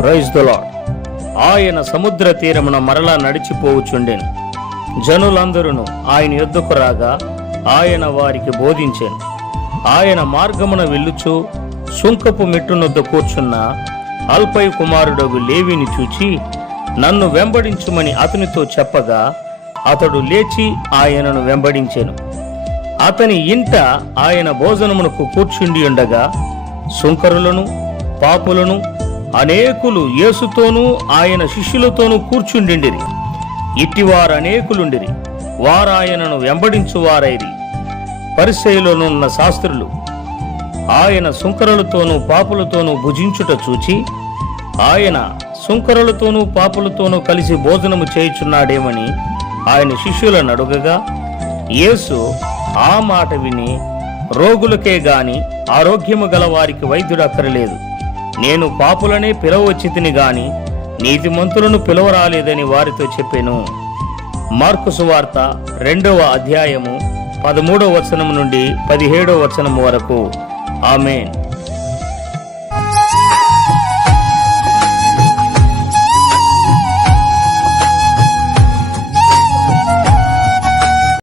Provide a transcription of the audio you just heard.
Praise దొలాడ్ ఆయన సముద్ర తీరమున మరలా నడిచిపోవుచుండెను. జనులందరూ ఆయన యొద్దకు రాగా ఆయన వారికి బోధించాను. ఆయన మార్గమున వెళ్ళుచు సుంకపు మెట్టునొద్ద కూర్చున్న అల్పై కుమారుడగు లేవిని చూచి నన్ను వెంబడించుమని అతనితో చెప్పగా అతడు లేచి ఆయనను వెంబడించెను. అతని ఇంట ఆయన భోజనమునకు కూర్చుండి ఉండగా సుంకరులను పాపులను అనేకులు యేసుతోనూ ఆయన శిష్యులతోనూ కూర్చుండిండిరి. ఇట్టివారు అనేకులుండిరి. వారాయనను వెంబడించువారైరి. పరిచయలోనున్న శాస్త్రులు ఆయన సుంకరులతోనూ పాపులతోనూ భుజించుట చూచి ఆయన సుంకరులతోనూ పాపులతోనూ కలిసి భోజనము చేయుచున్నాడేమని ఆయన శిష్యులను అడుగగా యేసు ఆ మాట విని రోగులకే గాని ఆరోగ్యము గల వారికి వైద్యుడు అక్కరలేదు నేను పాపులనే పిలవచ్చితిని గాని నీతిమంతులను పిలవరాలేదని వారితో చెప్పాను. మార్కు సువార్త రెండవ అధ్యాయము పదమూడవ వచనం నుండి పదిహేడవ వచనం వరకు. ఆమెన్.